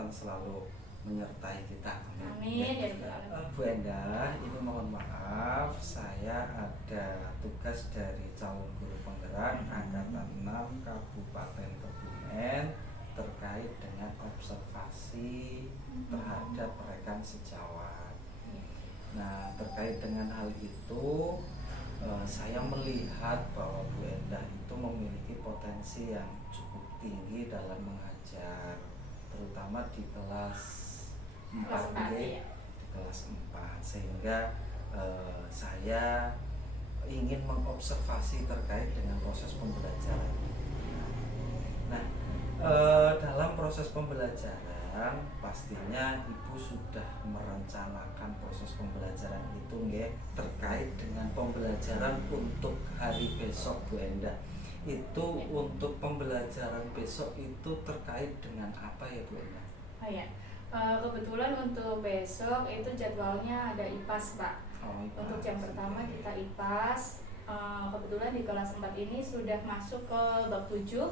kesehatan selalu menyertai kita. Amin ya Rabbal Alamin. Bu Endah, ini mohon maaf, saya ada tugas dari calon guru penggerak Angkatan 6 Kabupaten Kebumen terkait dengan observasi terhadap rekan sejawat. Nah, terkait dengan hal itu, saya melihat bahwa Bu Endah itu memiliki potensi yang cukup tinggi dalam mengajar, terutama di kelas 4 ya. di kelas 4, sehingga saya ingin mengobservasi terkait dengan proses pembelajaran. Nah, dalam proses pembelajaran pastinya Ibu sudah merencanakan proses pembelajaran itu nggih, terkait dengan pembelajaran untuk hari besok Bu Endah. Itu untuk pembelajaran besok itu terkait dengan apa ya Bu Endah? Oh ya, kebetulan untuk besok itu jadwalnya ada IPAS Pak. IPAS. Untuk jam pertama kita IPAS. Kebetulan di kelas 4 ini sudah masuk ke bab 7.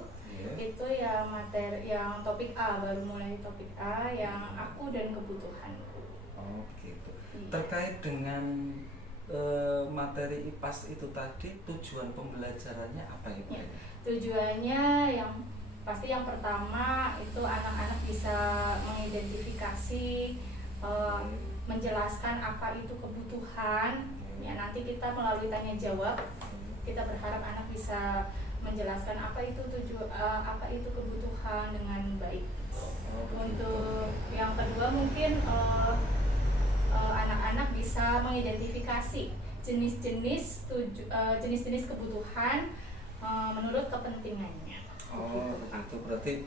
Itu yang materi, yang topik A, baru mulai topik A yang aku dan kebutuhanku. Oh gitu. Terkait dengan materi IPAS itu tadi, tujuan pembelajarannya apa ya? Tujuannya yang pasti yang pertama itu anak-anak bisa mengidentifikasi, menjelaskan apa itu kebutuhan. Ya, nanti kita melalui tanya jawab, kita berharap anak bisa menjelaskan apa itu kebutuhan dengan baik. Untuk yang kedua mungkin anak-anak bisa mengidentifikasi jenis-jenis kebutuhan menurut kepentingannya. Itu berarti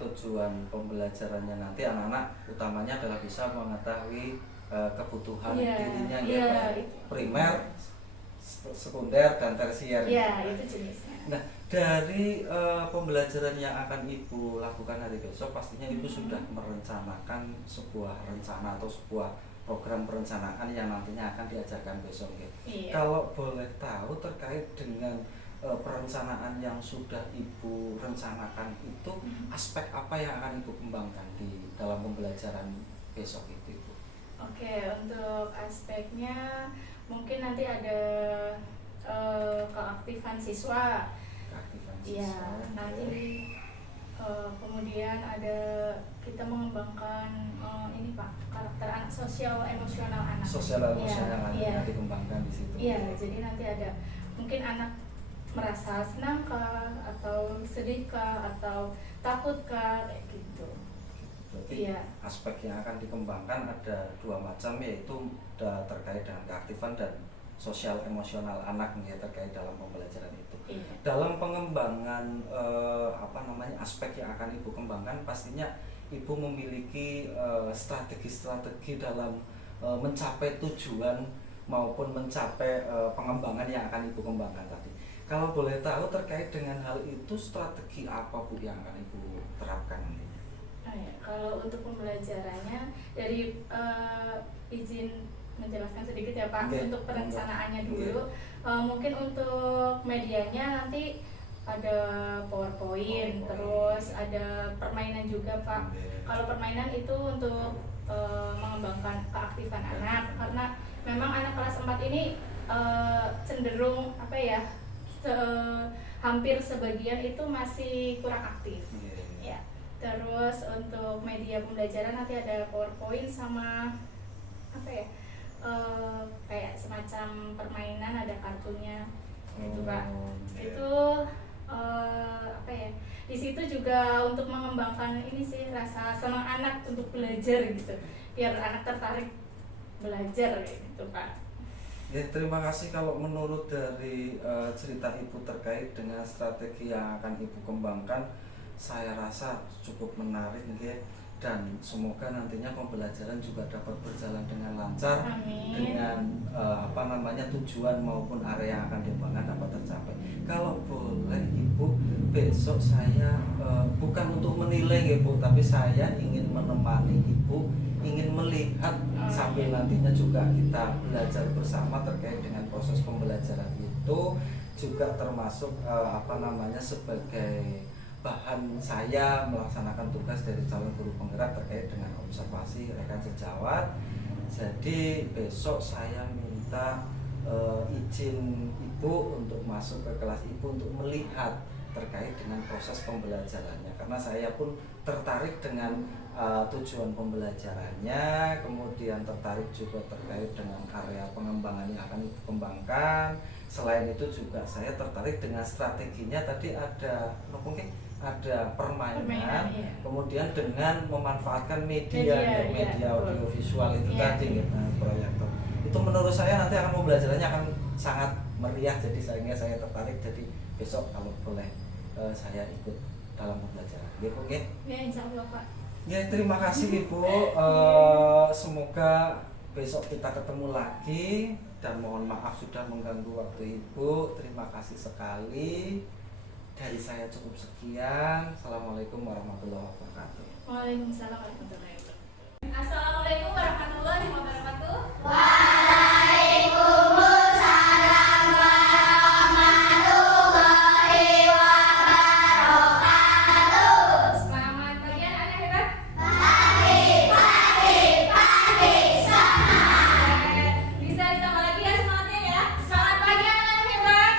tujuan pembelajarannya nanti anak-anak utamanya adalah bisa mengetahui kebutuhan dirinya, primer, sekunder, dan tersier. Itu jenisnya. Nah, dari pembelajaran yang akan Ibu lakukan hari besok, pastinya Ibu sudah merencanakan sebuah rencana atau sebuah program perencanaan yang nantinya akan diajarkan besok. Kalau boleh tahu terkait dengan perencanaan yang sudah Ibu rencanakan itu, aspek apa yang akan Ibu kembangkan di dalam pembelajaran besok itu, Ibu? Oke, untuk aspeknya mungkin nanti ada keaktifan siswa. Nanti kemudian ada kita mengembangkan ini Pak, karakter anak, sosial emosional anak. Sosial emosional anak dikembangkan di situ. Jadi nanti ada mungkin anak merasa senang kah, atau sedih kah, atau takut kah, kayak gitu. Berarti aspek yang akan dikembangkan ada dua macam, yaitu terkait dengan keaktifan dan sosial emosional anak ya, terkait dalam pembelajaran itu. Dalam pengembangan aspek yang akan Ibu kembangkan, pastinya Ibu memiliki strategi-strategi dalam mencapai tujuan maupun mencapai pengembangan yang akan Ibu kembangkan tadi. Kalau boleh tahu terkait dengan hal itu, strategi apa Bu yang akan Ibu terapkan nantinya? Kalau untuk pembelajarannya, dari izin menjelaskan sedikit ya Pak, untuk perencanaannya dulu. Mungkin untuk medianya nanti ada PowerPoint, terus ada permainan juga Pak. Kalau permainan itu untuk mengembangkan keaktifan anak, karena memang anak kelas 4 ini cenderung hampir sebagian itu masih kurang aktif. Terus untuk media pembelajaran nanti ada PowerPoint sama kayak semacam permainan, ada kartunya gitu Pak. Itu di situ juga untuk mengembangkan ini sih, rasa senang anak untuk belajar gitu, biar anak tertarik belajar gitu Pak. Terima kasih. Kalau menurut dari cerita Ibu terkait dengan strategi yang akan Ibu kembangkan, saya rasa cukup menarik dan semoga nantinya pembelajaran juga dapat berjalan dengan lancar. Amin. Dengan tujuan maupun area yang akan dikembangkan dapat tercapai. Kalau boleh Ibu, besok saya bukan untuk menilai Bu, tapi saya ingin menemani Ibu, ingin melihat sambil nantinya juga kita belajar bersama terkait dengan proses pembelajaran itu, juga termasuk sebagai bahan saya melaksanakan tugas dari calon guru penggerak terkait dengan observasi rekan sejawat. Jadi besok saya minta izin ibu untuk masuk ke kelas ibu untuk melihat terkait dengan proses pembelajarannya, karena saya pun tertarik dengan tujuan pembelajarannya, kemudian tertarik juga terkait dengan area pengembangan yang akan dikembangkan. Selain itu juga saya tertarik dengan strateginya, tadi ada mungkin ada permainan iya. Kemudian dengan memanfaatkan media audiovisual itu iya. Tadi proyektor itu menurut saya nanti akan pembelajarannya akan sangat meriah, jadi sehingga saya tertarik. Jadi besok kalau boleh saya ikut dalam pembelajaran ya Bu ya? Insya Allah Pak ya. Terima kasih Ibu, semoga besok kita ketemu lagi dan mohon maaf sudah mengganggu waktu Ibu. Terima kasih sekali. Dari saya cukup sekian. Assalamualaikum warahmatullahi wabarakatuh. Waalaikumsalam warahmatullahi wabarakatuh. Assalamualaikum warahmatullahi wabarakatuh. Waalaikumsalam warahmatullahi wabarakatuh. Selamat pagi anak-anak hebat. Pagi, semangat. Bisa ditambah lagi ya semangatnya ya. Selamat pagi anak-anak hebat.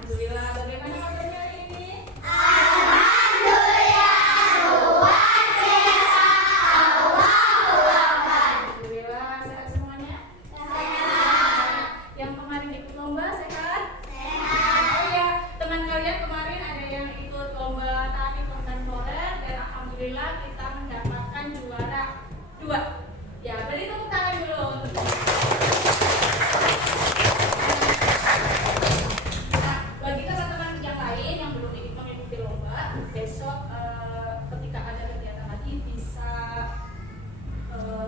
Alhamdulillah, bagaimana kabarnya hari ini? Alhamdulillah, luar biasa. Allahu Akbar. Alhamdulillah, sehat semuanya? Sehat. Yang kemarin ikut lomba sehat? Sehat. Oh ya, teman kalian kemarin ada yang ikut lomba tari kontemporer dan alhamdulillah kita mendapatkan juara 2. Ya, beri tepuk tangan dulu untuk nah, bagi teman-teman yang lain yang belum mengikuti lomba, besok ketika ada kegiatan lagi bisa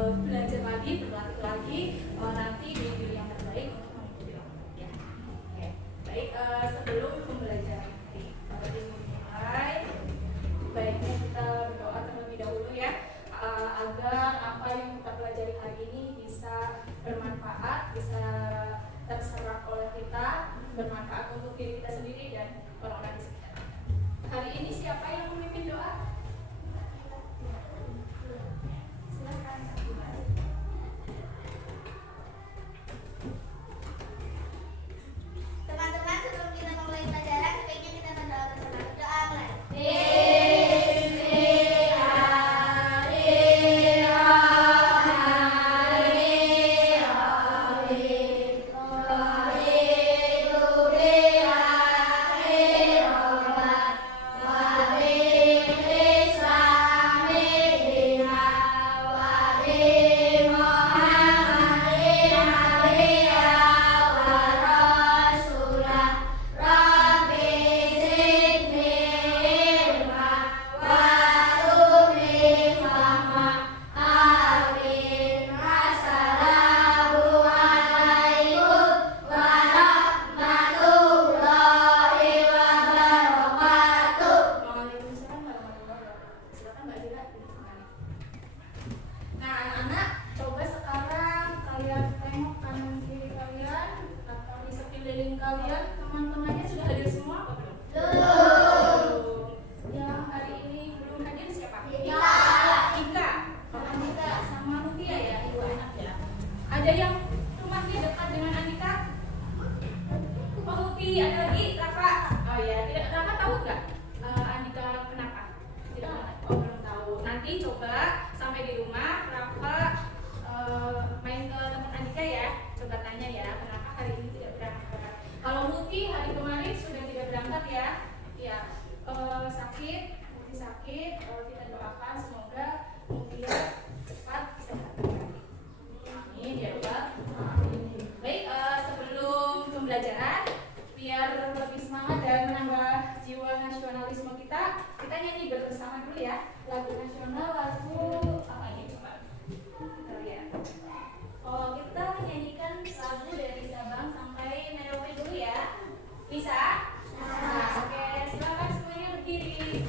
belajar lagi, berlatih lagi, nanti dipilih yang terbaik untuk mengikuti lomba ya. Oke. Baik, sebelum pembelajaran dimulai, baiknya kita berdoa terlebih dahulu ya, agar apa yang kita pelajari hari ini bisa bermanfaat, bisa terserap oleh kita, bermanfaat untuk diri kita sendiri dan orang-orang di sekitar. Hari ini siapa yang memimpin doa? Silakan. Teman-teman, sebelum kita memulai pelajaran, sebaiknya kita berdoa bersama. Doa mulai. Nah, anak-anak, coba sekarang kalian tengok kanan kiri kalian atau di sekeliling kalian, teman-temannya sudah hadir semua apa belum? Belum. Yang hari ini belum hadir siapa? Ika. Andika sama Rutia ya, ibu anak ya. Ada yang rumahnya dekat dengan Andika? Oh, Ruti, ada lagi Rafa. Oh ya, tidak. Rafa tahu nggak Andika kenapa? Tidak. Oh, belum tahu. Nanti coba sampai di rumah Rafa main ke teman Andika ya, coba tanya ya kenapa hari ini tidak berangkat. Kalau Muti hari kemarin sudah tidak berangkat ya, ya sakit, Muti sakit. Kita doakan semoga Muti cepat sehat kembali. Amin ya Allah. Baik, sebelum pembelajaran, biar lebih semangat dan menambah jiwa nasionalisme kita nyanyi bersama dulu ya lagu nasional, lagu apa ini coba kita lihat. Oh, kita menyanyikan lagu dari Sabang sampai Merauke dulu ya, bisa? Nah, oke, silakan semuanya berdiri.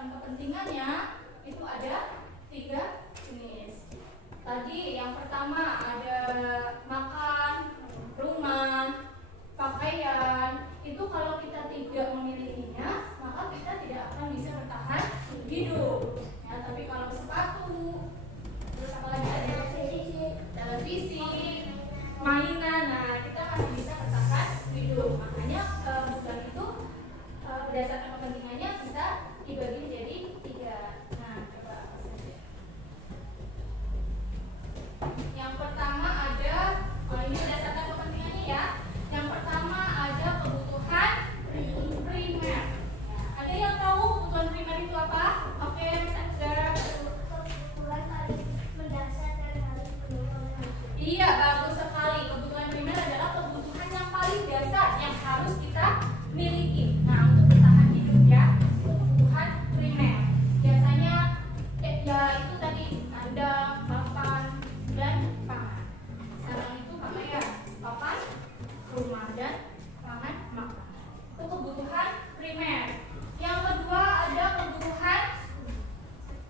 berdasarkan kepentingannya itu ada 3 jenis. Tadi yang pertama ada makan, rumah, pakaian. Itu kalau kita tidak memilikinya, maka kita tidak akan bisa bertahan hidup. Ya, tapi kalau sepatu, terus apa lagi ada televisi, mainan, nah kita masih bisa bertahan hidup. Makanya kebutuhan itu berdasarkan kepentingannya bisa dibagi menjadi 3. Nah, coba apa saja. Yang pertama ada, ini berdasarkan kepentingannya ya. Yang pertama ada kebutuhan primer. Ya, ada yang tahu kebutuhan primer itu apa? Oke, Miss Angga. Kebutuhan paling mendasar dan harus dipenuhi oleh manusia. Iya, bagus sekali. Kebutuhan primer adalah kebutuhan yang paling dasar yang harus kita miliki. Nah, untuk bertahan hidup ya, itu kebutuhan primer. Biasanya ya itu tadi sandang, papan, dan pangan. Sandang itu pakaian, papan, rumah, dan pangan makan. Itu kebutuhan primer. Yang kedua ada kebutuhan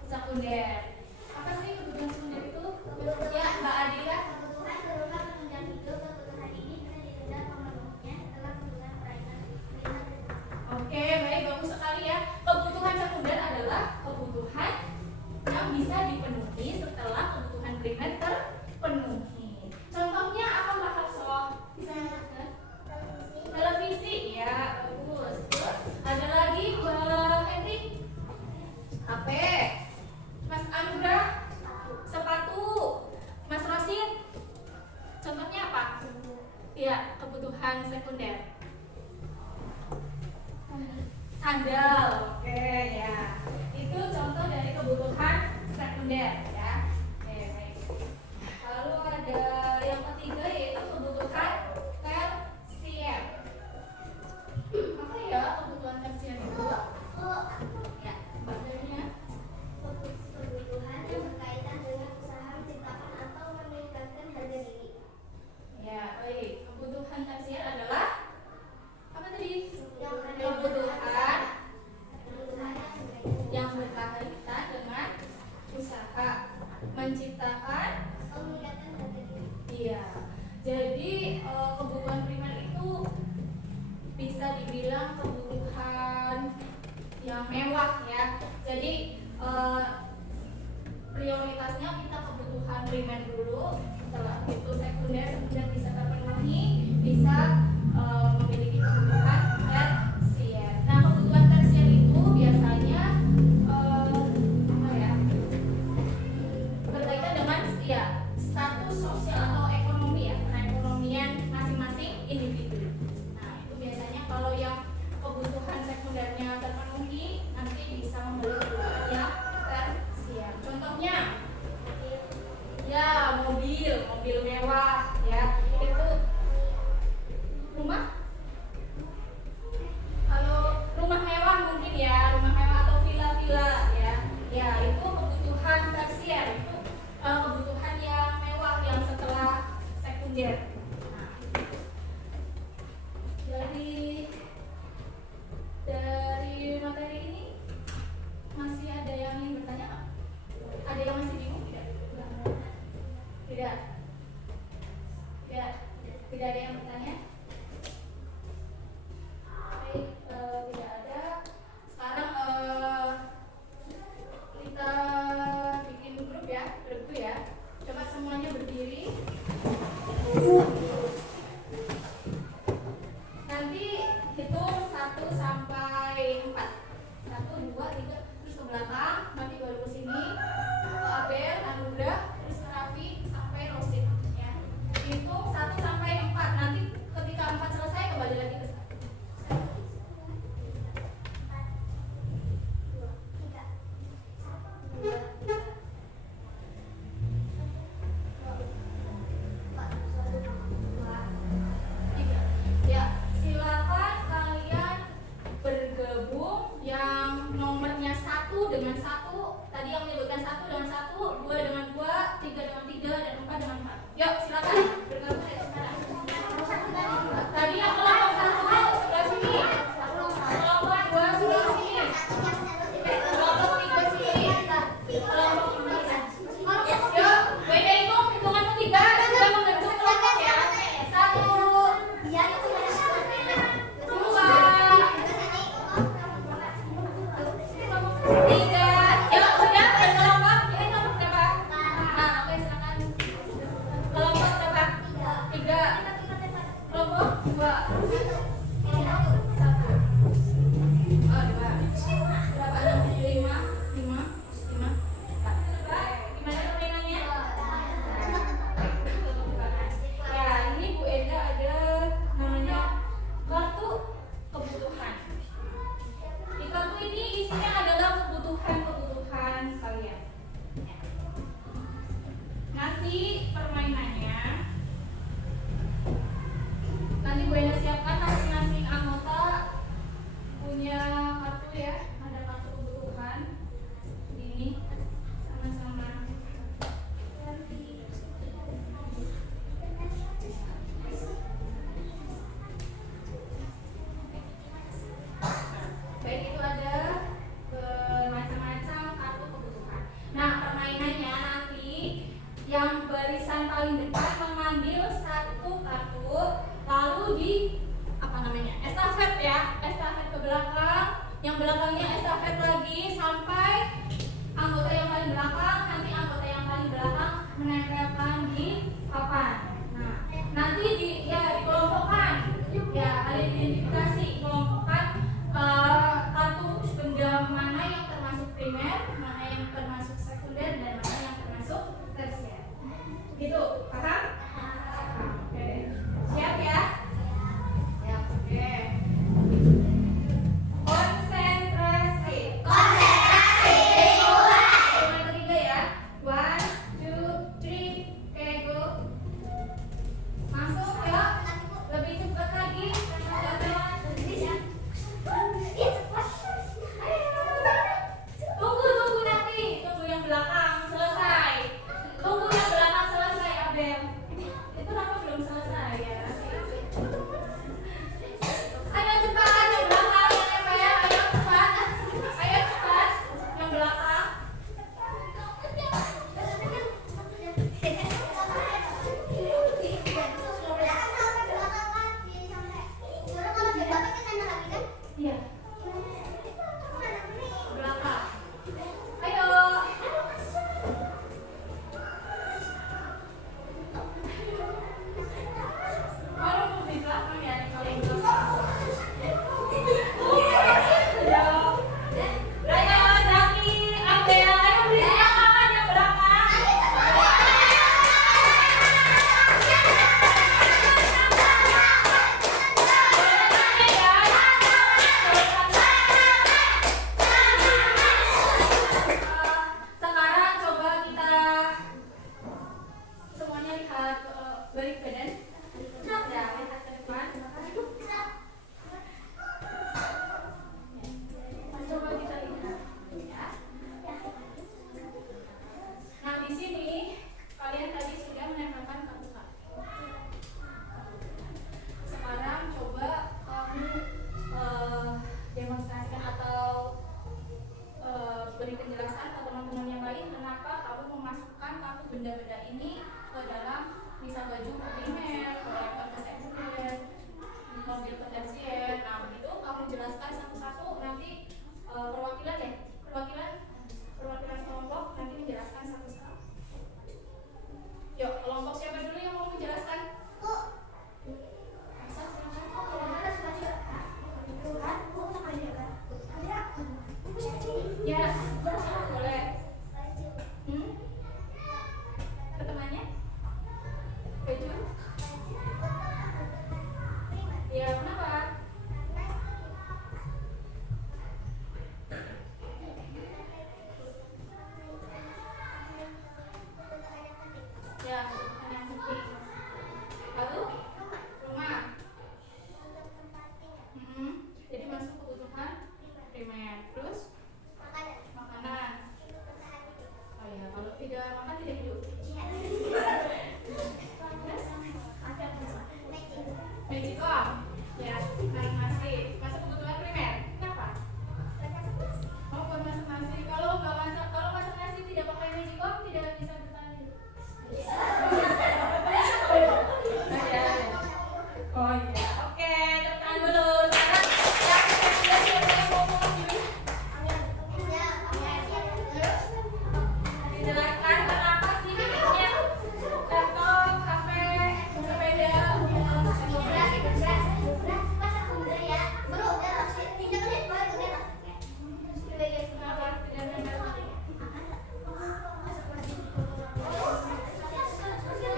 sekunder. Apa sih kebutuhan sekunder itu? Ya, Mbak Adila. Kebutuhan berupa penunjang hidup. Kebutuhan ini bisa ditunda pemenuhnya setelah kebutuhan primer. Oke, baik, bagus sekali ya. Kebutuhan sekunder adalah kebutuhan yang bisa dipenuhi setelah kebutuhan primer terpenuhi. Contohnya apa Mbak Hafsah? Bisa ya? Televisi, ya bagus. Terus ada lagi Mbak Henry? HP. Mas Anugrah? Sepatu. Mas Rosin? Contohnya apa? Iya, kebutuhan sekunder. Sandal, oke ya. Itu contoh dari kebutuhan sekunder ya. Oke, baik. Lalu ada yang ketiga yaitu kebutuhan tersier. Apa ya kebutuhan tersier itu? Ya, bagiannya. Kebutuhan yang berkaitan dengan usaha menciptakan atau meningkatkan harga diri. Ya, baik. Kebutuhan tersier adalah apa tadi? Kebutuhan Yang berkaitan dengan usaha menciptakan. atau meningkatkan harga diri. Iya. Jadi kebutuhan primer itu bisa dibilang kebutuhan yang mewah ya. Jadi prioritasnya kita kebutuhan primer dulu, setelah itu sekunder bisa terpenuhi, bisa memiliki kebutuhan tersier. Nah, kebutuhan tersier itu biasanya apa ya? Berkaitan dengan ya status sosial atau ekonomi ya, perekonomian masing-masing individu. Nah, itu biasanya kalau yang kebutuhan sekundernya terpenuhi, nanti bisa membeli kebutuhan yang tersier. Contohnya ya mobil mewah ya. beri penjelasan ke teman-teman yang lain kenapa kamu memasukkan kartu benda-benda ini ke dalam misal baju primer, kolektor ke sekunder, mobil ke tersier. Nah begitu kamu jelaskan satu-satu, nanti perwakilan kelompok nanti menjelaskan satu-satu. Yuk, kelompok siapa dulu yang mau menjelaskan? Bisa, ya, boleh. Ke temannya? Baju? Ya, kenapa? Ya, kebutuhan yang penting. Lalu, rumah. Jadi masuk kebutuhan primer. Terus, makanan. Oh ya, kalau tidak makan tidak hidup. Magicom. Ya, masak nasi. Masuk kebutuhan primer. Kenapa? Oh, buat masak nasi. Kalau masak nasi tidak pakai Magicom tidak bisa bertahan hidup. Oh iya, oke, tekan dulu. Sekarang yang siapa yang mau ngomong? Dijelaskan kenapa sih bikinnya laptop, HP, sepeda, kenapa tidak ada?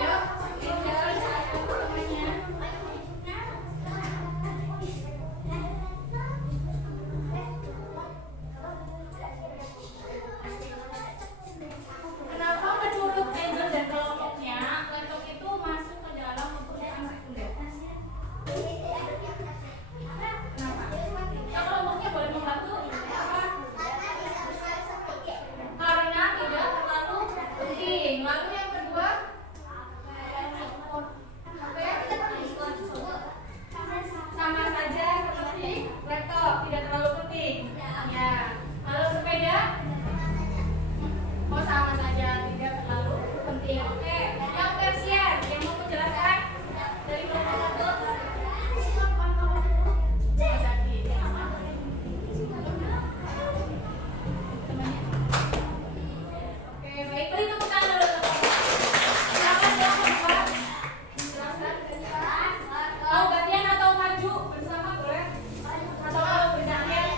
Yuk, jalan satu temannya. Kenapa menurut Angel dan kelompoknya laptop itu masuk ke dalam kebutuhan sekunder? Kenapa? Nah, kelompoknya boleh membantu? Karena tidak terlalu penting. Lalu yang kedua, sama saja seperti laptop, tidak terlalu penting. Ya. Lalu sepeda? Oh, sama saja, tidak terlalu penting. Oke, yang tersier, yang mau menjelaskan dari kelompok satu? Mas Adi. Temannya. Oke, baik, beri tepuk tangan dulu. Silakan yang kedua. Jelaskan. Mau gantian atau maju bersama boleh? Atau mau bergantian?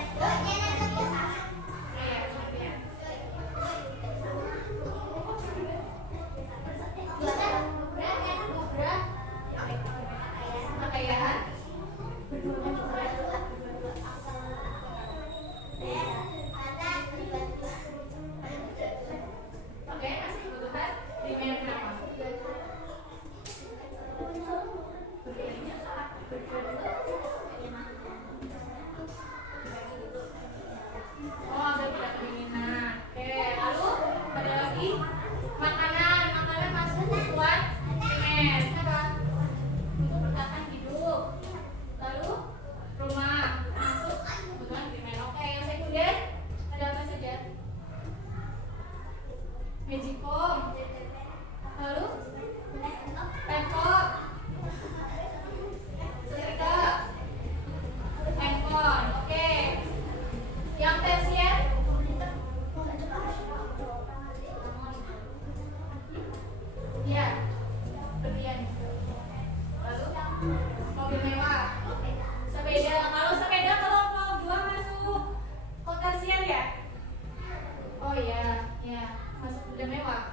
Iya, gantian. Pakaian. Oke, masih kebutuhan primer kenapa? Oh, agak tidak kedinginan. Oke, lalu ada lagi makanan masuk kebutuhan primer. Kenapa? Untuk bertahan hidup. Lalu rumah masuk kebutuhan primer. Oke, yang sekunder ada apa saja? Magicom. Lalu laptop, cerita, handphone. Oke. Yang tersier? Ya, berlian. Lalu mobil mewah, sepeda. Kalau sepeda kelompok 2 masuk ke tersier ya? Oh iya, ya masuk mobil mewah.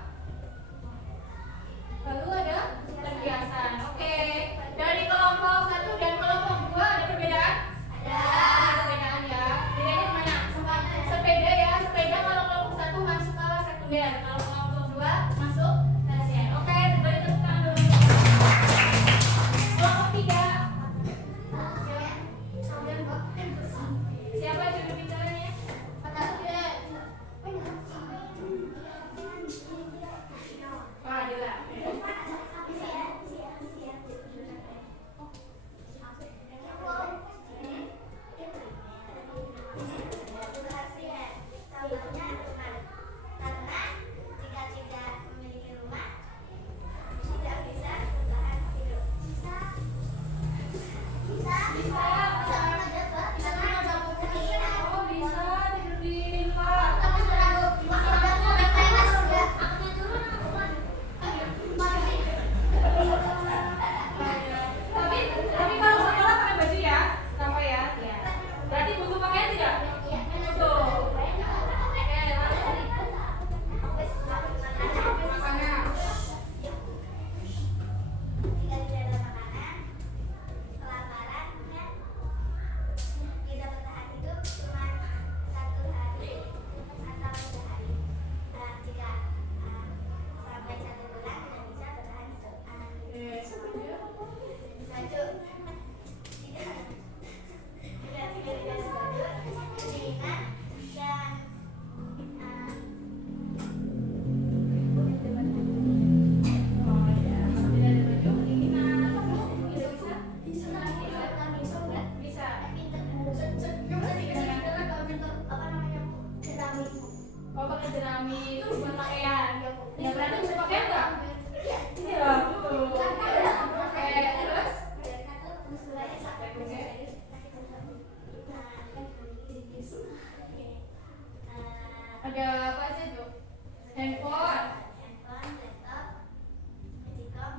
Oh, pakai jerami itu buat pakaian. Ya berarti bisa pakaian nggak? Iya, betul. Oke, terus? Ada apa aja tuh? Handphone.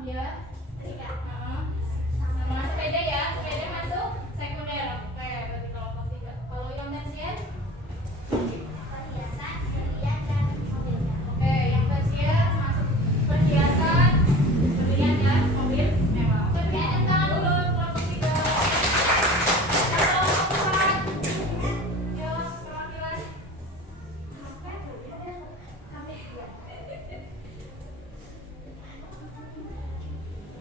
Iya. Sama sepeda ya, sepeda masuk sekunder. Oke, berarti kelompok 3. Kalau yang tersier? Oke, yang tersier masuk perhiasan, berlian dan mobil mewah. Oke, berikan tangan dulu kelompok 3. Kelompok 4. Ya, perwakilan.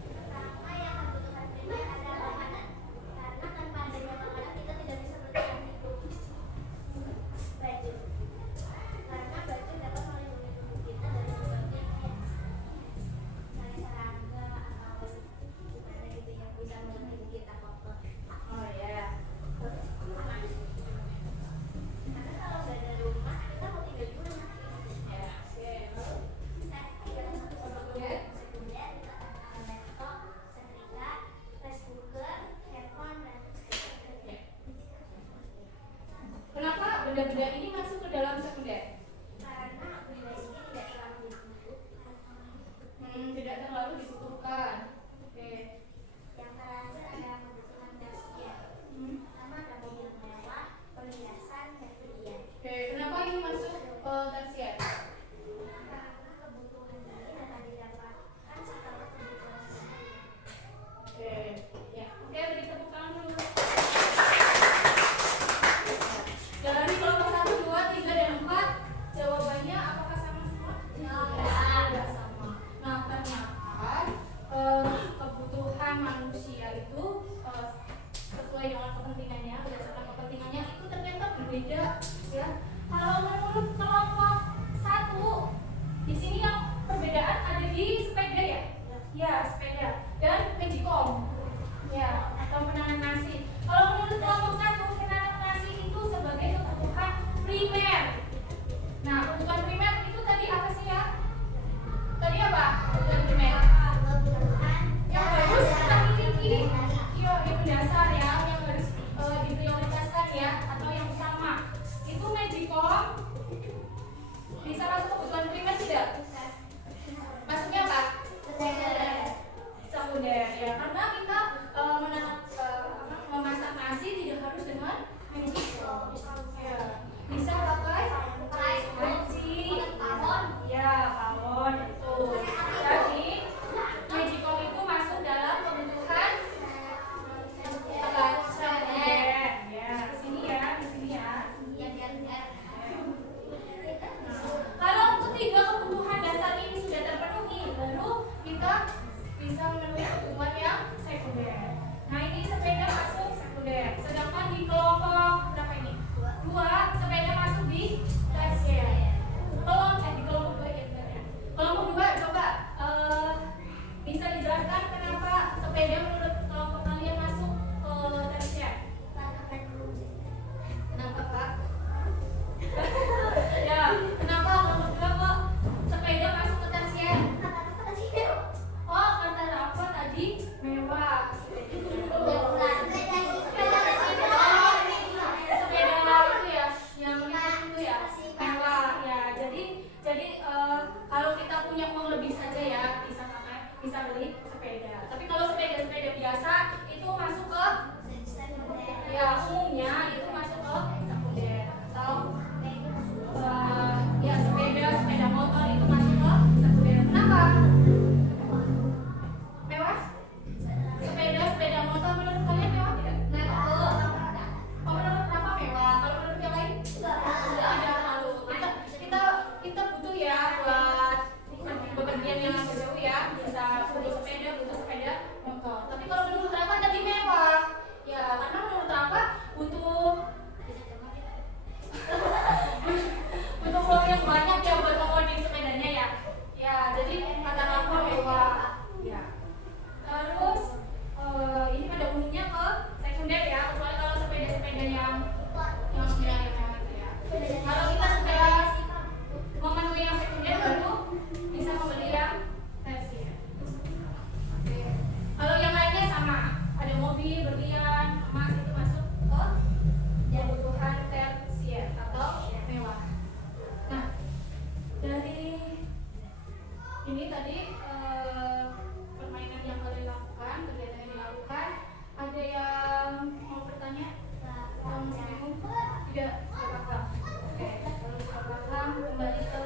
Pertama yang kebutuhan primer adalah makanan. Karena tanpa adanya makanan kita tidak bisa bertahan hidup. Baju. Karena baju dapat melindungi tubuh kita dari berbagai misalnya serangga atau gimana gitu yang bisa membuat kita kotor. Oh ya. Aman. Karena kalau nggak ada rumah kita mau tinggal di mana? Ya, oke. Sekunder kita akan laptop, setrika, rice cooker, handphone dan sebagainya. Kenapa benda-benda ini masuk ke dalam sekunder? Karena benda ini tidak terlalu dibutuhkan. Tidak terlalu dibutuhkan. Oke. Yang terakhir adalah kebutuhan tersier. Pertama ada mobil mewah, perhiasan, dan berlian. Oke, kenapa ini masuk tersier? Karena kebutuhan ini dapat didapatkan setelah kebutuhan sehari. Oke, ya. Oke, beri tepuk tangan dulu. Dari kelompok 1, 2, 3, dan 4, jawabannya apakah sama semua? Tidak sama. Nah, ternyata kebutuhan manusia itu sesuai dengan kepentingannya, berdasarkan kepentingannya itu ternyata berbeda, ya. Kalau menurut kelompok 1, di sini yang perbedaan ada di sepeda ya? Ya, sepeda dan magicom. Ya, atau penanganan nasi. Kalau menurut kelompok 1, penanganan nasi itu sebagai kebutuhan primer. Nah, kebutuhan primer itu tadi apa sih ya? Tadi apa? Kebutuhan primer. Kebutuhan Yang harus kita miliki. Iya, yang mendasar ya, yang harus diprioritaskan ya, atau yang utama. Itu magicom. Bisa masuk kebutuhan primer tidak? Masuknya apa? Sekunder ya, karena kita memasak nasi tidak harus dengan magicom. Ya, bisa pakai kunci, ya pawon itu. Jadi magicom itu masuk dalam kebutuhan apa? Sekunder. Ya, di sini ya, di sini ya. Kalau ketiga kebutuhan dasar ini sudah terpenuhi, baru kita bisa memenuhi kebutuhan yang sekunder. Nah, ini sepeda masuk sekunder. Sedangkan di kelompok berapa ini? 2, sepeda masuk di tersier. Di kelompok 2 ya benar ya. Kelompok 2 coba bisa dijelaskan kenapa sepeda menurut kelompok kalian masuk ke tersier? Kenapa, Pak? Ya, kenapa kelompok 2 kok sepeda masuk ke tersier? Oh, kata Rafa tadi mewah. Sepeda itu ya, yang itu ya, mewah ya. Jadi kalau kita punya uang lebih saja ya bisa beli sepeda. Tapi kalau sepeda biasa itu masuk ke ya umumnya itu masuk ke sekunder atau ya sepeda motor itu masuk ke sekunder. Kenapa? Mewah? Sepeda motor menurut kalian mewah tidak? Oh, menurut Rafa mewah. Kalau menurut yang lain? Tidak terlalu. Kita butuh ya buat bepergian yang agak jauh ya. Bisa butuh sepeda motor. Tapi kalau menurut Rafa tadi mewah. Ya, karena menurut Rafa butuh uang yang banyak ya buat mengoding sepedanya ya. Ya, jadi kata Rafa mewah. Ya. Terus ini pada umumnya ke sekunder ya, kecuali kalau sepeda-sepeda yang mewah itu ya. Kalau kita sudah tadi permainan yang kalian lakukan, kegiatan yang dilakukan, ada yang mau bertanya? Masih bingung? Tidak? Tidak paham? Oke, kalau tidak paham kembali ke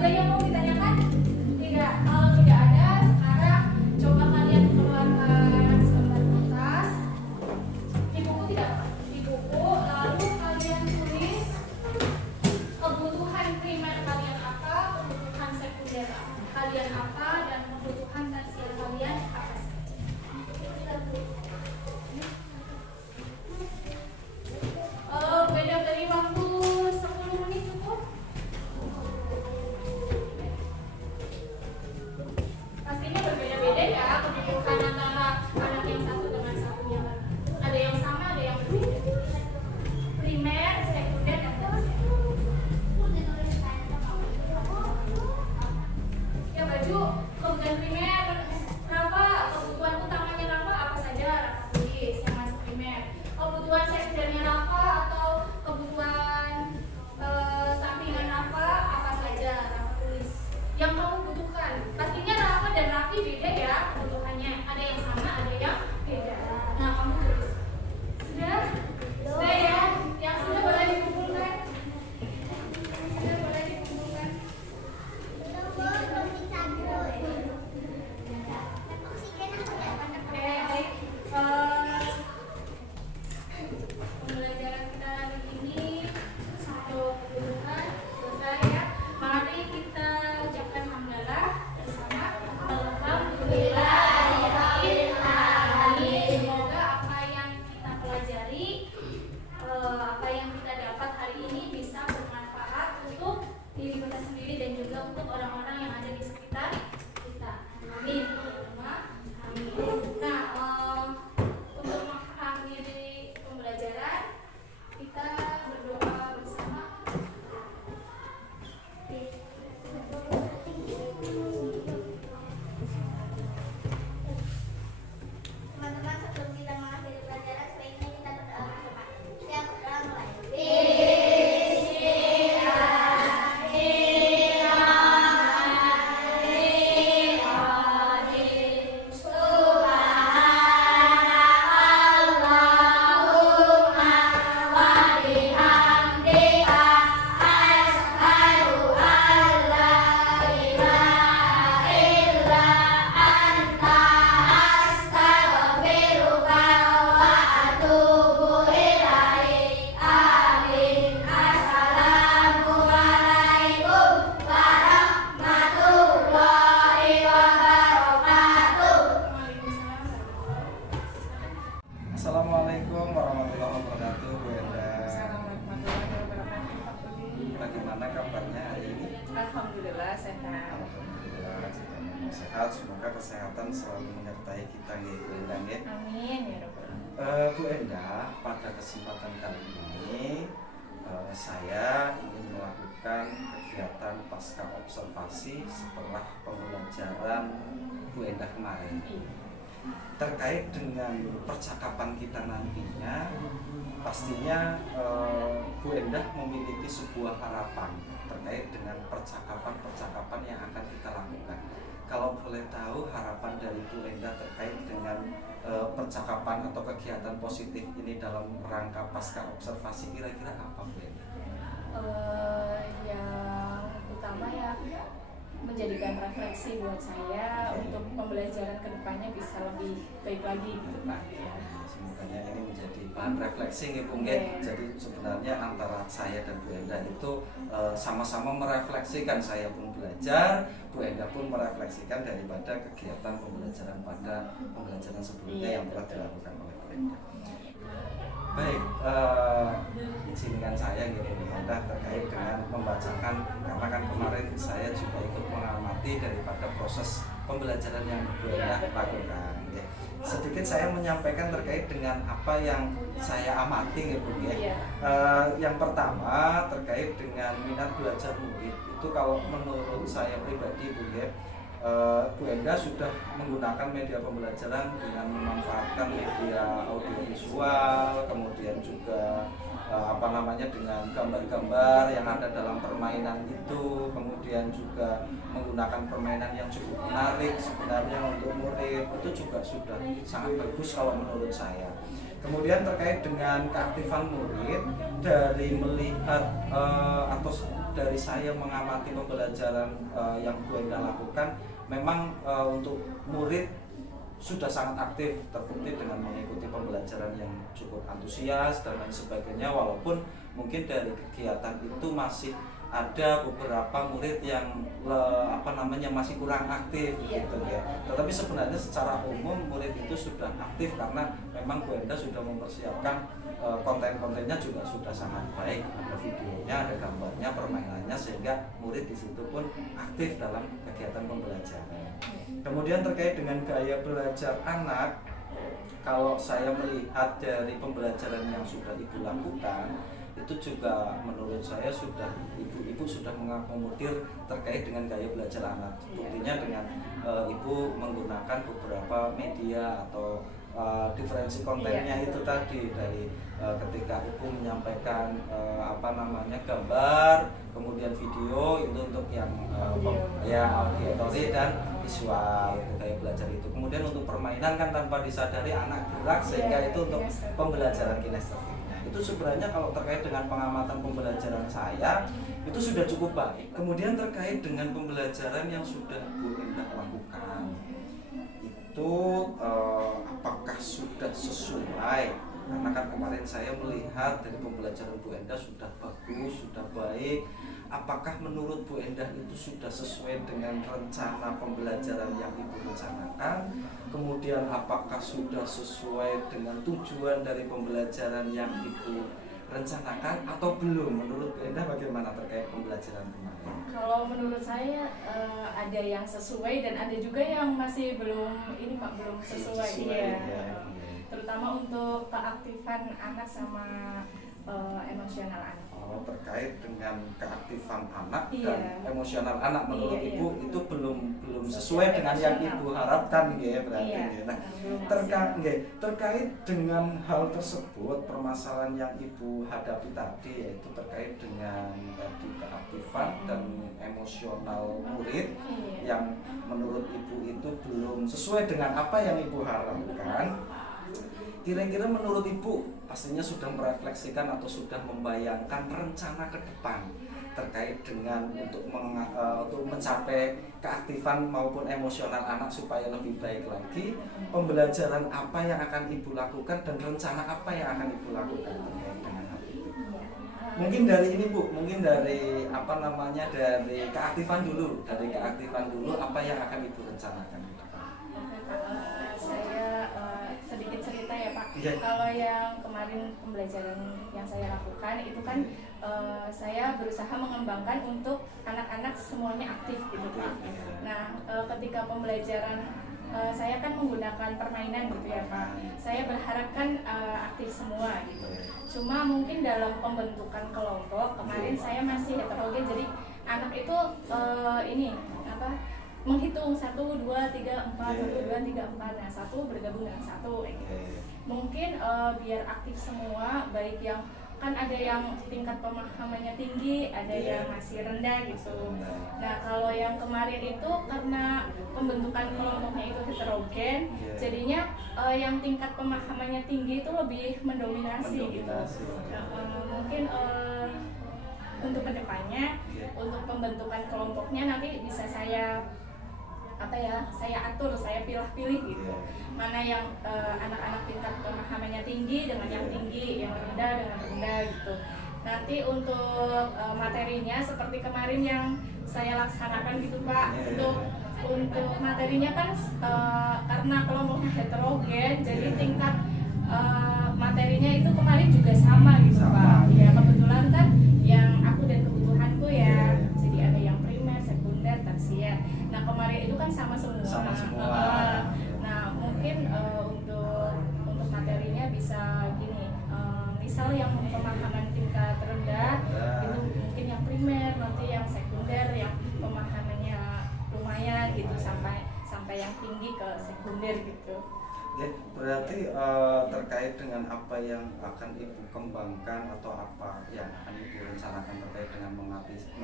ada yang mau ditanyakan? Tidak. Kalau tidak ada, sekarang coba kalian keluarkan selembar kertas. Di buku tidak? Di buku, lalu kalian tulis kebutuhan primer kalian apa, kebutuhan sekunder kalian apa, dan kebutuhan tersier kalian apa saja. Beda dari waktu 10 menit cukup? kesehatan selalu menyertai kita nggih Bu Endah nggih. Amin ya Rabbal. Bu Endah, pada kesempatan kali ini saya ingin melakukan kegiatan pasca observasi setelah pembelajaran Bu Endah kemarin. Terkait dengan percakapan kita nantinya, pastinya Bu Endah memiliki sebuah harapan terkait dengan percakapan-percakapan yang akan kita lakukan. Kalau boleh tahu harapan dari Bu Endah terkait dengan percakapan atau kegiatan positif ini dalam rangka pasca observasi, kira-kira apa Bu Endah? Yang utama ya menjadikan refleksi buat saya untuk pembelajaran kedepannya bisa lebih baik lagi gitu Pak. Semoga ini menjadi bahan refleksi nih Bu Endah. Jadi sebenarnya antara saya dan Bu Endah itu sama-sama merefleksikan, saya pun belajar, Bu Endah pun merefleksikan daripada kegiatan pembelajaran pada pembelajaran sebelumnya yang telah dilakukan oleh Bu Endah. Baik, izinkan saya Bu Endah terkait dengan membacakan, karena kan kemarin saya juga ikut mengamati daripada proses pembelajaran yang Bu Endah lakukan. Sedikit saya menyampaikan terkait dengan apa yang saya amati Bu ya. Yang pertama terkait dengan minat belajar murid itu, kalau menurut saya pribadi Bu ya, Bu Endah sudah menggunakan media pembelajaran dengan memanfaatkan media audiovisual, kemudian juga dengan gambar-gambar yang ada dalam permainan itu, kemudian juga menggunakan permainan yang cukup menarik sebenarnya untuk murid, itu juga sudah sangat bagus kalau menurut saya. Kemudian terkait dengan keaktifan murid, dari melihat atau dari saya mengamati pembelajaran yang Bu Endah lakukan, memang untuk murid sudah sangat aktif, terbukti dengan mengikuti pembelajaran yang cukup antusias dan lain sebagainya, walaupun mungkin dari kegiatan itu masih ada beberapa murid yang masih kurang aktif gitu ya. Tetapi sebenarnya secara umum murid itu sudah aktif karena memang Bu Endah sudah mempersiapkan konten-kontennya juga sudah sangat baik, ada videonya, ada gambarnya, permainannya, sehingga murid di situ pun aktif dalam kegiatan pembelajaran. Kemudian terkait dengan gaya belajar anak, kalau saya melihat dari pembelajaran yang sudah Ibu lakukan, itu juga menurut saya sudah ibu sudah mengakomodir terkait dengan gaya belajar anak. Buktinya dengan Ibu menggunakan beberapa media atau diferensi kontennya itu tadi, dari ketika Ibu menyampaikan gambar, kemudian video itu untuk yang auditory dan visual, itu gaya belajar itu. Kemudian untuk permainan kan tanpa disadari anak gerak, sehingga itu untuk pembelajaran kinestetik. Itu sebenarnya kalau terkait dengan pengamatan pembelajaran saya itu sudah cukup baik. Kemudian terkait dengan pembelajaran yang sudah Bu Endah lakukan, itu apakah sudah sesuai? Karena kan kemarin saya melihat dari pembelajaran Bu Endah sudah bagus, sudah baik. Apakah menurut Bu Endah itu sudah sesuai dengan rencana pembelajaran yang Ibu rencanakan? Kemudian apakah sudah sesuai dengan tujuan dari pembelajaran yang Ibu rencanakan atau belum? Menurut Bu Endah bagaimana terkait pembelajaran kemarin? Kalau menurut saya ada yang sesuai dan ada juga yang masih belum sesuai. Iya. Terutama untuk keaktifan anak sama emosional anak. Terkait dengan keaktifan anak dan emosional anak, menurut Ibu itu belum sesuai dengan yang Ibu harapkan ya berarti. Nah, terkait dengan hal tersebut, permasalahan yang Ibu hadapi tadi, yaitu terkait dengan tadi keaktifan dan emosional murid yang menurut Ibu itu belum sesuai dengan apa yang Ibu harapkan. Kira-kira menurut Ibu pastinya sudah merefleksikan atau sudah membayangkan rencana ke depan terkait dengan untuk mencapai keaktifan maupun emosional anak supaya lebih baik lagi. Pembelajaran apa yang akan Ibu lakukan dan rencana apa yang akan Ibu lakukan terkait dengan hal itu? Mungkin dari ini Bu, mungkin dari dari keaktifan dulu. Dari keaktifan dulu, apa yang akan Ibu rencanakan? Saya sedikit cerita ya Pak. Kalau yang kemarin pembelajaran yang saya lakukan itu kan saya berusaha mengembangkan untuk anak-anak semuanya aktif gitu Pak. Nah ketika pembelajaran saya kan menggunakan permainan gitu ya Pak. Saya berharap kan aktif semua gitu. Cuma mungkin dalam pembentukan kelompok kemarin saya masih heterogen, jadi anak itu ini apa menghitung 1, 2, 3, 4, 1, 2, 3, 4. Nah, satu bergabung dengan satu gitu. Mungkin biar aktif semua, baik yang kan ada yang tingkat pemahamannya tinggi, ada yang masih rendah gitu. Nah, kalau yang kemarin itu karena pembentukan kelompoknya itu heterogen, jadinya yang tingkat pemahamannya tinggi itu lebih mendominasi gitu. Mungkin untuk kedepannya, untuk pembentukan kelompoknya nanti bisa saya atur, saya pilih-pilih gitu. Mana yang anak-anak tingkat pemahamannya tinggi dengan yang tinggi, yang rendah dengan rendah gitu. Nanti untuk materinya seperti kemarin yang saya laksanakan gitu Pak. Untuk materinya kan karena kelompoknya heterogen, jadi tingkat materinya itu kemarin juga sama gitu Pak. Ya kebetulan kan yang aku dan kebutuhanku ya. Jadi ada yang primer, sekunder, tersier. Nah kemarin itu kan sama semua. Nah mungkin untuk materinya bisa gini, misal yang pemahaman tingkat rendah itu mungkin yang primer, nanti yang sekunder yang pemahamannya lumayan gitu sampai yang tinggi ke sekunder gitu. Ya, berarti terkait dengan apa yang akan Ibu kembangkan atau apa yang akan Ibu rencanakan terkait dengan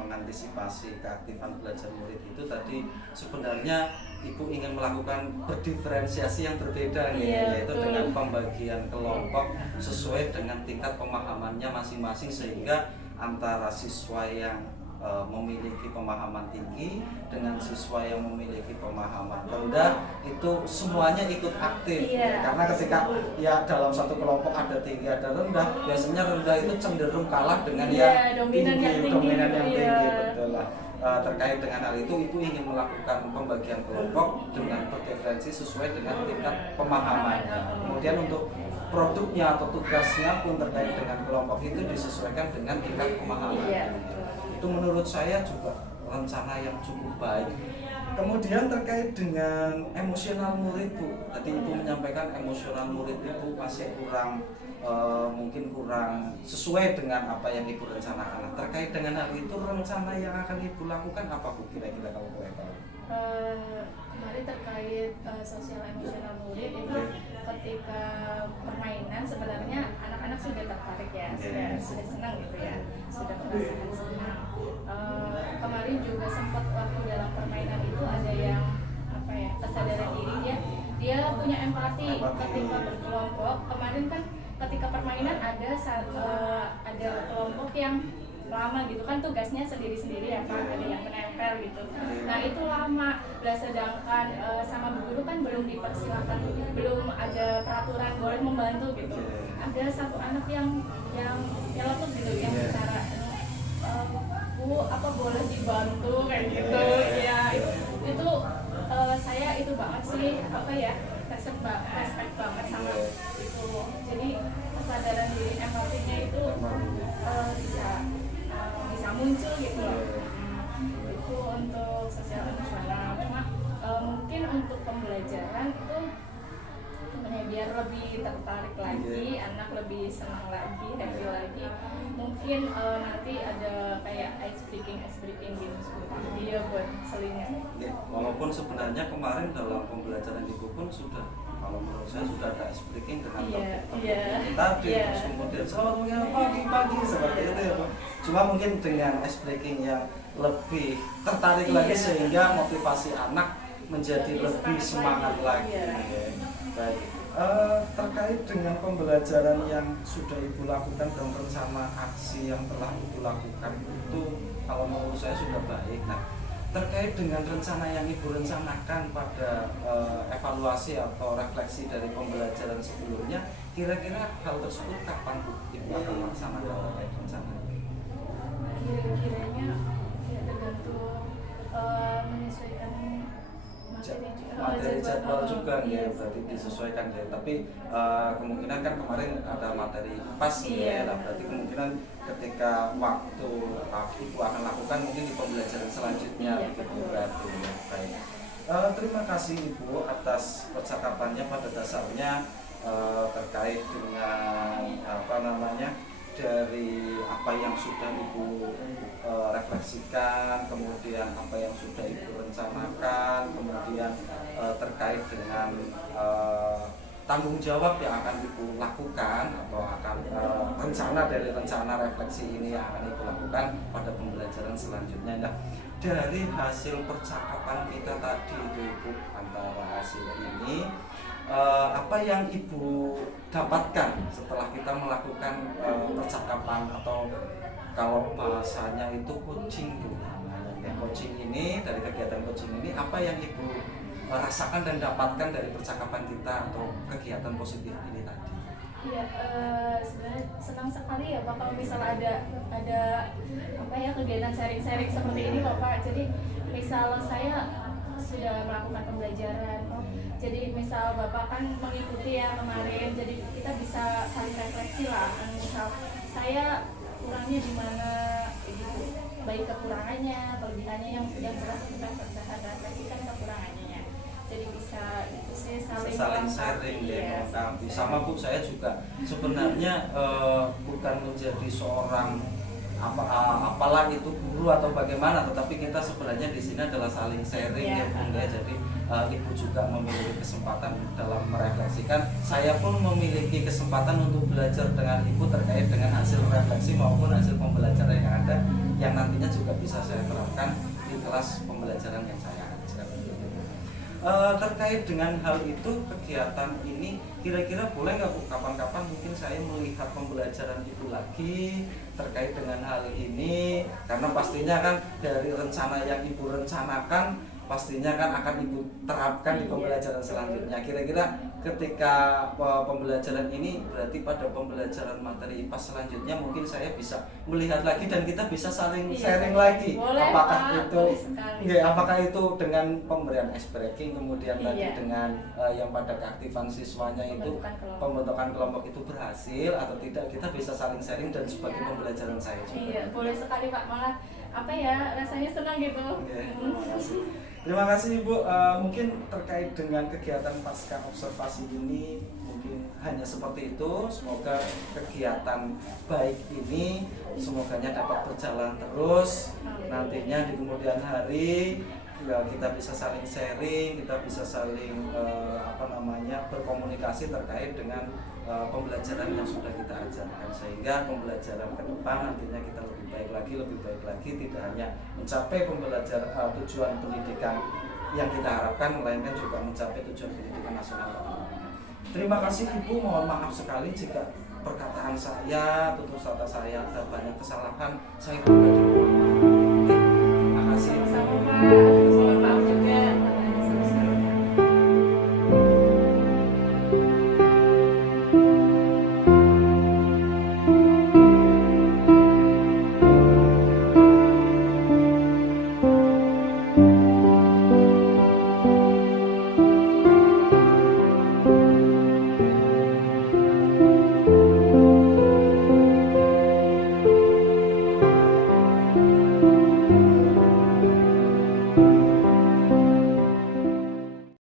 mengantisipasi keaktifan belajar murid itu tadi sebenarnya Ibu ingin melakukan berdiferensiasi yang berbeda yaitu betul. dengan pembagian kelompok sesuai dengan tingkat pemahamannya masing-masing sehingga antara siswa yang memiliki pemahaman tinggi dengan siswa yang memiliki pemahaman rendah itu semuanya ikut aktif karena ketika ya dalam satu kelompok ada tinggi ada rendah, biasanya rendah itu cenderung kalah dengan yang dominan yang tinggi betul lah. Terkait dengan hal itu Ibu ingin melakukan pembagian kelompok dengan berdiferensi sesuai dengan tingkat pemahaman. Kemudian untuk produknya atau tugasnya pun terkait dengan kelompok itu disesuaikan dengan tingkat pemahaman. Itu menurut saya juga rencana yang cukup baik. Kemudian terkait dengan emosional murid Bu, tadi Ibu menyampaikan emosional murid Ibu masih mungkin kurang sesuai dengan apa yang Ibu rencanakan. Nah, terkait dengan hal itu rencana yang akan Ibu lakukan apa Bu kira-kira kalau boleh tahu? Kemarin terkait sosial emosional murid itu ketika permainan sebenarnya anak-anak sudah tertarik ya, sudah senang gitu ya, sudah merasakan senang. Kemarin juga sempat waktu dalam permainan itu ada yang kesadaran diri dia punya empati ketika berkelompok. Kemarin kan ketika permainan ada kelompok yang lama gitu kan tugasnya sendiri-sendiri ya Pak, ada yang menempel gitu. Nah itu lama, sedangkan sama bu guru kan belum dipersilakan, belum ada peraturan boleh membantu gitu. Ada satu anak yang nyeletuk gitu, yang bicara, Bu apa boleh dibantu kayak gitu ya. Itu saya itu banget sih respect banget sama itu. Jadi kesadaran diri empatinya itu bisa muncul gitu loh. Itu untuk sosial emosional. Cuma mungkin untuk pembelajaran itu biar lebih tertarik lagi, anak lebih senang lagi, happy lagi. Mungkin nanti ada kayak ice breaking gitu dia buat selingan. Walaupun sebenarnya kemarin dalam pembelajaran Ibu pun sudah, kalau menurut saya sudah ada ice breaking dengan tadi terus kemudian selamat pagi seperti itu ya Pak. Cuma mungkin dengan ice breaking yang lebih tertarik lagi sehingga motivasi anak menjadi lebih semangat lagi. Baik. Terkait dengan pembelajaran yang sudah Ibu lakukan dan rencana aksi yang telah Ibu lakukan itu kalau menurut saya sudah baik. Nah, terkait dengan rencana yang Ibu rencanakan pada evaluasi atau refleksi dari pembelajaran sebelumnya, kira-kira hal tersebut kapan Bu Ibu akan melaksanakan terkait rencana? Kira-kiranya tergantung menyesuaikan materi jadwal juga ya, berarti disesuaikan ya. Tapi kemungkinan kan kemarin ada materi pas ya, berarti kemungkinan ketika waktu Ibu akan lakukan mungkin di pembelajaran selanjutnya gitu berarti ya. Baik. Terima kasih Ibu atas percakapannya. Pada dasarnya terkait dengan apa namanya, dari apa yang sudah Ibu refleksikan, kemudian apa yang sudah Ibu rencanakan, kemudian terkait dengan tanggung jawab yang akan Ibu lakukan atau akan rencana dari rencana refleksi ini yang akan Ibu lakukan pada pembelajaran selanjutnya. Nah, dari hasil percakapan kita tadi itu Ibu, antara hasil ini apa yang Ibu dapatkan setelah kita melakukan percakapan, atau kalau bahasanya itu coaching tuh namanya. Coaching ini, dari kegiatan coaching ini apa yang Ibu rasakan dan dapatkan dari percakapan kita atau kegiatan positif ini tadi? Iya, sebenarnya senang sekali ya Pak kalau misalnya ada apa ya, kegiatan sharing-sharing seperti ini Pak. Jadi misal saya sudah melakukan pembelajaran, jadi misal Bapak kan mengikuti ya kemarin, jadi kita bisa saling refleksi lah. Misal saya kurangnya di mana, gitu, baik kekurangannya, kelebihannya, yang jelas kita refleksikan kekurangannya. Jadi bisa itu sih saling sharing ya, melengkapi. Sama Bu, saya juga sebenarnya bukan menjadi seorang apalah itu guru atau bagaimana, tetapi kita sebenarnya di sini adalah saling sharing ya Bu ya. Jadi Ibu juga memiliki kesempatan dalam merefleksikan, saya pun memiliki kesempatan untuk belajar dengan Ibu terkait dengan hasil refleksi maupun hasil pembelajaran yang ada, yang nantinya juga bisa saya terapkan di kelas pembelajaran yang saya ajar. Terkait dengan hal itu, kegiatan ini kira-kira boleh nggak Bu, kapan-kapan mungkin saya melihat pembelajaran Ibu lagi terkait dengan hal ini, karena pastinya kan dari rencana yang Ibu rencanakan pastinya kan akan Ibu terapkan di pembelajaran selanjutnya. Kira-kira ketika pembelajaran ini berarti pada pembelajaran materi IPA selanjutnya mungkin saya bisa melihat lagi dan kita bisa saling sharing lagi. Boleh, apakah Pak, itu apakah itu dengan pemberian ice breaking, kemudian tadi dengan yang pada keaktifan siswanya itu pembentukan kelompok itu berhasil atau tidak, kita bisa saling sharing dan sebagai pembelajaran saya juga. Iya, boleh sekali Pak, malah apa ya, rasanya senang gitu. Terima kasih. Terima kasih Ibu. Mungkin terkait dengan kegiatan pasca observasi ini mungkin hanya seperti itu. Semoga kegiatan baik ini semoganya dapat berjalan terus. Nantinya di kemudian hari ya, kita bisa saling sharing, kita bisa saling berkomunikasi terkait dengan pembelajaran yang sudah kita ajarkan, sehingga pembelajaran ke depan nantinya kita lebih baik lagi, tidak hanya mencapai pembelajaran tujuan pendidikan yang kita harapkan, melainkan juga mencapai tujuan pendidikan nasional. Terima kasih Ibu, mohon maaf sekali jika perkataan saya, tutur kata saya ada banyak kesalahan, saya pribadi mohon maaf.